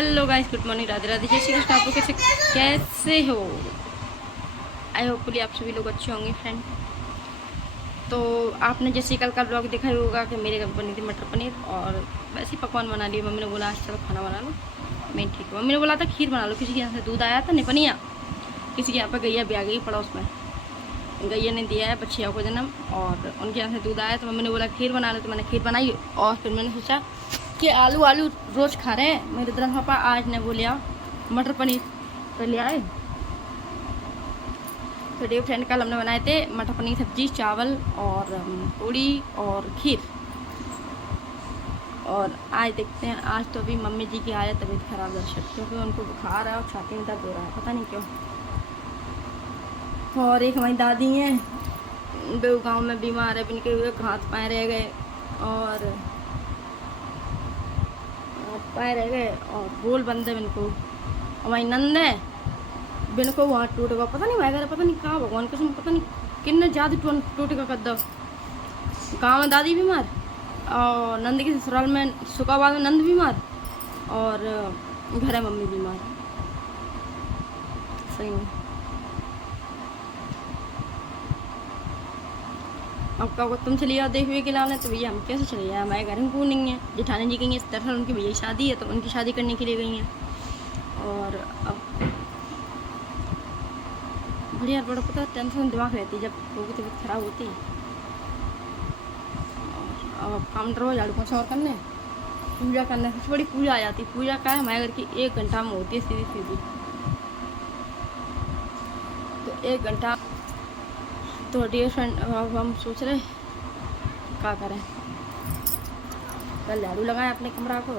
Hello guys, good morning, Radhe Radhe, जय श्री कृष्ण। आप लोग कैसे हो? आई होपफुली आप सभी लोग अच्छे होंगे फ्रेंड। तो आपने जैसे कल का ब्लॉग देखा ही होगा कि मेरे घर बनी थी मटर पनीर और वैसे ही पकवान बना लिए। मम्मी ने बोला आज चलो खाना बना लो, मैं ठीक हूँ। मम्मी ने बोला था खीर बना लो, किसी के यहाँ से दूध आया था निपनिया, किसी के यहाँ पर गैया भी आ गई पड़ोस में। गैया ने दिया है बच्चिया को जन्म और उनके यहाँ से दूध आया, तो मम्मी ने बोला खीर बना लो, तो मैंने खीर बनाई। और फिर मैंने सोचा कि आलू आलू रोज़ खा रहे हैं मेरे दरअसल पापा, आज ने वो लिया मटर पनीर तो ले आए। तो डे फ्रेंड कल हमने बनाए थे मटर पनीर सब्जी, चावल और पूड़ी और खीर। और आज देखते हैं, आज तो अभी मम्मी जी की हालत तबीयत खराब दर्शक, क्योंकि उनको बुखार है और छाती में दर्द हो रहा है, पता नहीं क्यों। और एक हमारी दादी हैं, वो गाँव में बीमार है, इनके हुए हाथ पाए रह गए और पाए रह गए और बोल बंद है इनको। हमारी नंद है, बिन को वहाँ टूट गया, पता नहीं मैं पता नहीं कहाँ भगवान कसम, पता नहीं किन्ने ज़्यादा टूट गया कद्दा। गाँव में दादी बीमार और नंद के ससुराल में सुखाबाद में नंद बीमार और घर है मम्मी बीमार। सही में अब कहो तुम चली जाओ देख हुए के लाने, तो भैया हम कैसे चले जाए, हमारे घर में कोई नहीं है। जेठानी जी गई हैं, दरअसल उनकी भैया शादी है तो उनकी शादी करने के लिए गई हैं। और अब बढ़िया बड़ा पता टेंशन दिमाग रहती है जब लोगों की तबीयत खराब होती है। और अब काम डरो झाड़ू पोछा और करने, पूजा करने, सबसे बड़ी पूजा आ जाती है। पूजा का है हमारे घर की 1 घंटा में होती है सीधी सीधी, तो 1 घंटा। तो डियर फ्रेंड अब हम सोच रहे क्या करें। कल झाड़ू लगाए अपने कमरा को,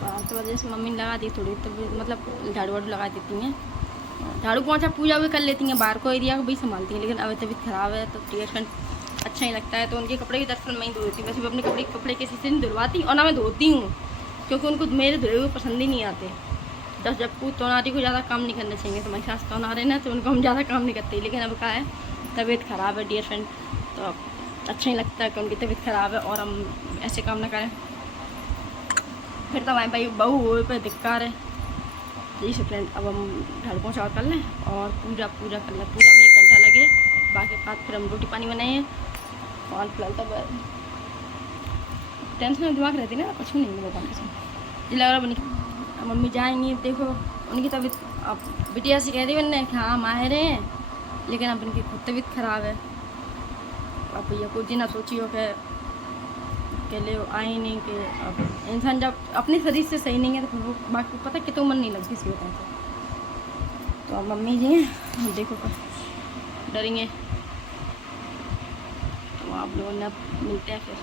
5 बजे से मम्मी ने लगा दी थोड़ी, तो मतलब झाड़ू वाड़ू लगा देती हैं, झाड़ू पोंछा पूजा भी कर लेती हैं, बाहर को एरिया को भी संभालती हैं। लेकिन अब तबीयत ख़राब है तो डियर फ्रेंड अच्छा ही लगता है, तो उनके कपड़े की दरअसल मैं ही धोती हूँ। वैसे मैं अपने कपड़े किसी से नहीं धुलवाती और ना मैं धोती हूँ, क्योंकि उनको मेरे धुले हुए पसंद ही नहीं आते। जब तोनारी को ज़्यादा काम नहीं करना चाहिए, तो मेरी सास तोना रहे ना, तो उनको हम ज़्यादा काम नहीं करते। लेकिन अब क्या है, तबीयत ख़राब है डियर फ्रेंड, तो अब अच्छा ही लगता है कि उनकी तबीयत ख़राब है और हम ऐसे काम ना करें, फिर तो हमारे भाई बहू हो पर दिक्कत है। जी से फ्रेंड अब हम झाड़ू पोंछा और कर लें और पूजा कर लें। पूजा में 1 घंटा लगे, बाकी बाद फिर हम रोटी पानी बनाए और फिलहाल तब टेंशन में दिमाग रहती ना, कुछ नहीं मिलेगा जी लग रहा बनी। मम्मी जाएंगी, देखो उनकी तबीयत, अब बिटिया से कह दी मैंने कि हाँ माहिर हैं, लेकिन अब उनकी खुद तबीयत ख़राब है। अब भैया कुछ दिन सोची हो के ले आई नहीं, कि अब इंसान जब अपने शरीर से सही नहीं है तो फिर वो बाकी पता कि तो मन नहीं लगती इसी होता है। तो अब मम्मी जी हैं, देखो डरेंगे, तो आप लोगों ने मिलते हैं फिर।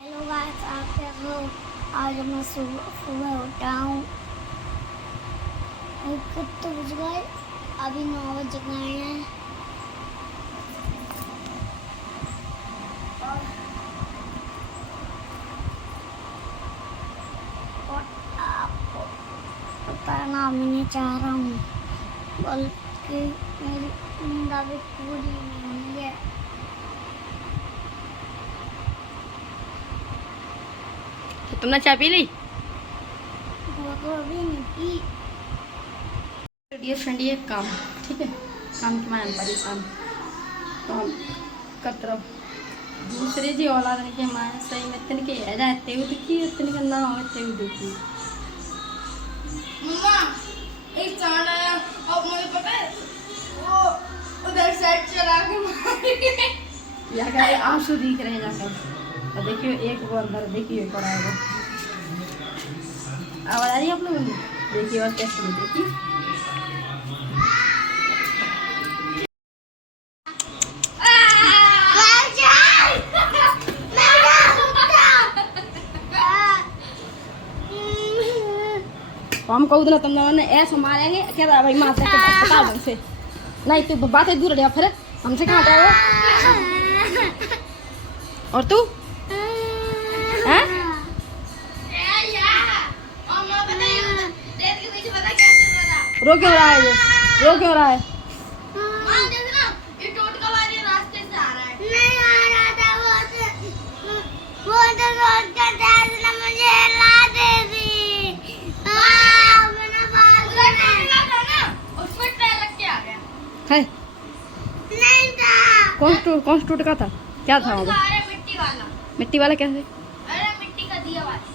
हेलो गाइस, आप कैसे हो? आज मैं सुबह उठा हूँ, कितने बज गए? अभी 9 बज गए हैं। और आपको बताना भी नहीं चाह रहा हूँ, बल्कि मेरी नींद अभी पूरी नहीं हुई है। तो तुमने चाय पी ली? वो तो अभी नहीं पी। डियर फ्रेंड ये काम ठीक है, काम के मायने परेशान तो हम करते रहो। दूसरे जी औलाद के माए सही में इतने के है जाते हो देखी, इतने का ना हो इतने भी देखी। मम्मा एक चांद आया और मुझे पता है वो उधर साइड चला के मार यहाँ का आंसू दिख रहे हैं जाकर, और देखियो एक वो अंदर देखिए एक और आएगा। आवाज आ रही है आप लोगों की? देखिए और कैसे नहीं देखिए। हम कहू ना तुम दोनों ने ऐसा मारेंगे क्या भाई, मार के बता ढंग से नहीं, तू बातें दूर रह फिर हमसे कहाँ हटाओ। और तू हैं? रो क्यों रहा है ये, रो क्यों रहा है? ये टोटका वाले रास्ते से आ रहा है। नहीं आ रहा था, वो तो रोड का मुझे हिला दे दी। कौन सा टूट का था? क्या था वो? अरे मिट्टी वाला। मिट्टी वाला कैसे? अरे मिट्टी का दिया वाला।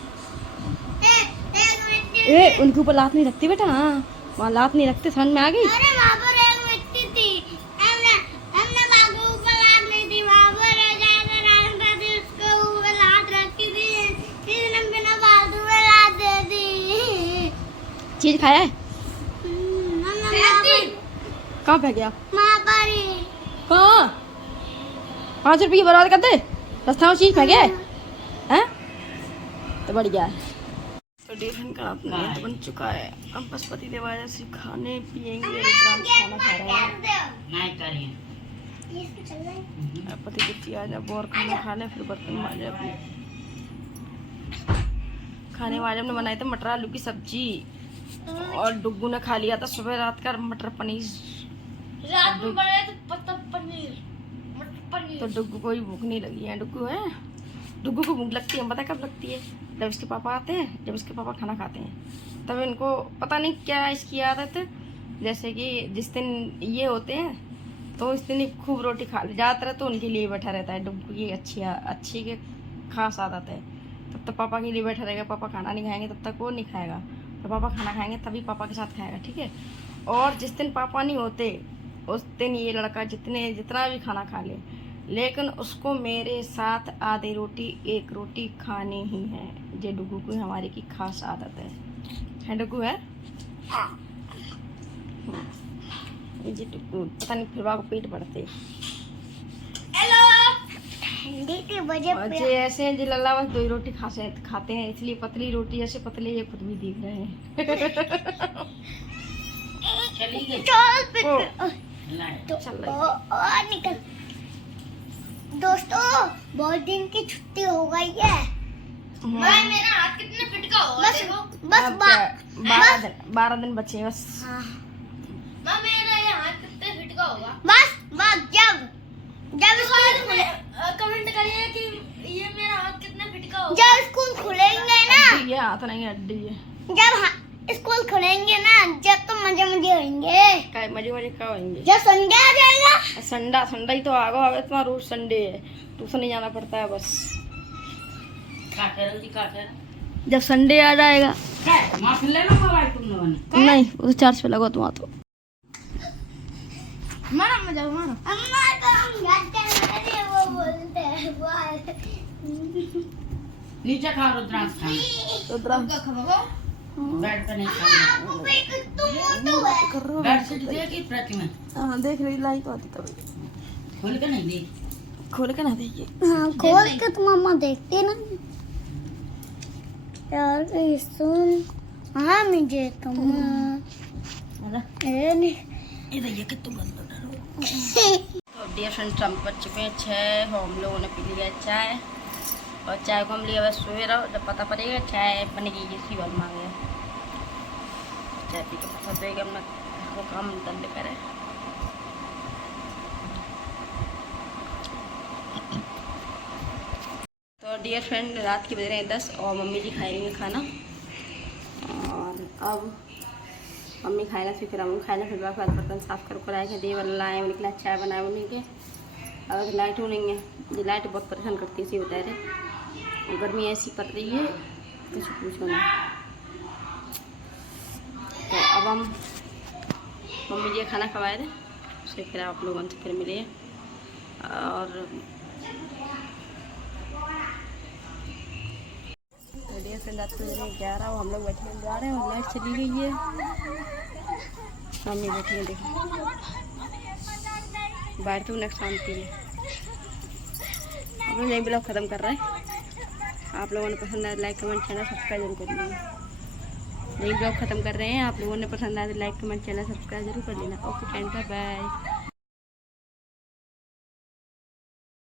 ए उनके ऊपर लात नहीं रखती बेटा। हाँ वहाँ लात नहीं रखते, समझ में आ गई? अरे वहाँ पर एक मिट्टी थी, हमने हमने वहाँ के ऊपर लात नहीं थी, वहाँ पर ज्यादा रास्ता थी, उसके ऊपर लात रखी थी, इसने बिना फालतू में लात दे दी। चीज खाया है? हमने वहाँ पर कहाँ पे गया? वहाँ पर ही कहाँ? 5 रुपये बर्बाद कर दे, रास्ता में चीज खा गया है? तो बढ़ गया है। तो डिफरेंट का अपना तो बन चुका है। अब बस पति देव आया से खाने पिएंगे, विश्राम खाना खा रहे हैं। अब पति देव आ जाए और खाना खा ले, फिर बर्तन माजे अपने। खाने में आज हमने बनाए थे मटर आलू की सब्जी और डुग्गू ने खा लिया था सुबह रात का मटर पनीर। रात में बनाया तो मटर पनीर। तो डुग्गू को ही भूख नहीं लगी है। डुग्गू को भूख लगती है, पता कब लगती है? जब इसके पापा आते हैं, जब इसके पापा खाना खाते हैं तब इनको पता नहीं क्या इसकी आदत है। जैसे कि जिस दिन ये होते हैं तो इस दिन ही खूब रोटी खा ले, ज़्यादातर तो उनके लिए बैठा रहता है। डुग्गू की अच्छी के खास आदत है। तब तक पापा के लिए बैठा रहेगा, पापा खाना नहीं खाएंगे तब तक वो नहीं खाएगा। तो पापा खाना खाएंगे तभी पापा के साथ खाएगा, ठीक है? और जिस दिन पापा नहीं होते उस दिन ये लड़का जितना भी खाना खा ले, लेकिन उसको मेरे साथ आधी रोटी 1 रोटी खानी ही है। ये डुग्गू की हमारी की खास आदत है डुग्गू है? ये डुग्गू पता नहीं फिर को पेट बढ़ते। हेलो। ठंडी के वजह और ये ऐसे हैं जी लल्ला बस 2 ही रोटी खाते हैं, इसलिए पतली रोटी ऐसे पतले ये खुद भी दिख रहे हैं। चली गई। चल निकल। दोस्तों बहुत दिन की छुट्टी हो गई है। भाई मेरा हाथ कितने फिट का होगा देखो। बस 12 दिन बचे बस। हाँ। माँ मेरा ये हाथ कितने फिट का होगा? बस जब स्कूल कमेंट करिए कि ये मेरा हाथ कितने फिट का होगा। जब स्कूल खुलेंगे ना, ये हाथ नहीं हड्डी है। जब स्कूल खुलेंगे ना, जब तो मजे होंगे। काय मजे का होंगे जब संडे आ जाएगा। संडा ही तो आगो आगे इतना रोज संडे है, ट्यूशन नहीं जाना पड़ता है बस। जब संडे आ जाएगा नहीं उस चार्ज पे लगा तुम तो मारा मजा मारो। अम्मा तो हम घर चल वो बोलते हैं नीचे खा रुद्राक्ष खा रुद्राक्ष खाओ। बेड पे नहीं खा कर रहा बेड शीट देखी प्रतिमा हाँ देख रही लाई तो आती तभी खोल के नहीं देख खोल के ना देखिए। हाँ खोल के तो मम्मा देखते ना यार। सुन हाँ मुझे तुम इधर ये कितना बंद तो डियर फ्रेंड्स हम बच चुके हैं 6 और हम लोगों ने पी लिया चाय और चाय को हम लिया बस सोए रहो, जब पता पड़ेगा चाय बनेगी इसी बार मांग गया चाय पी के पता चलेगा अपना वो काम धंधे करे। तो डियर फ्रेंड रात के बज रहे हैं 10 और मम्मी जी खाएंगे खाना और अब मम्मी खाएगा फिर हम खाएगा फिर बाद बर्तन साफ कर आएंगे दे वाला लाए निकला चाय बनाए उन्हीं के। अब लाइट हो नहीं है, ये लाइट बहुत परेशान करती है इसी बता रहे, गर्मी ऐसी पड़ रही है कुछ पूछो ना। तो अब हम मम्मी जी खाना खवाए थे उसके फिर आप लोगों से फिर मिले और रात को 11 हम लोग बैठे जा रहे हैं और लाइट चली गई है। मम्मी बैठी है देखो बाहर तो नेक्स्ट शांति है। हम लोग यही ब्लॉग ख़त्म कर रहे हैं। आप लोगों ने पसंद आया लाइक कमेंट चैनल सब्सक्राइब जरूर कर लेना। यही ब्लॉग ख़त्म कर रहे हैं। आप लोगों ने पसंद आया लाइक कमेंट चैनल सब्सक्राइब जरूर कर लेना। Okay friend bye.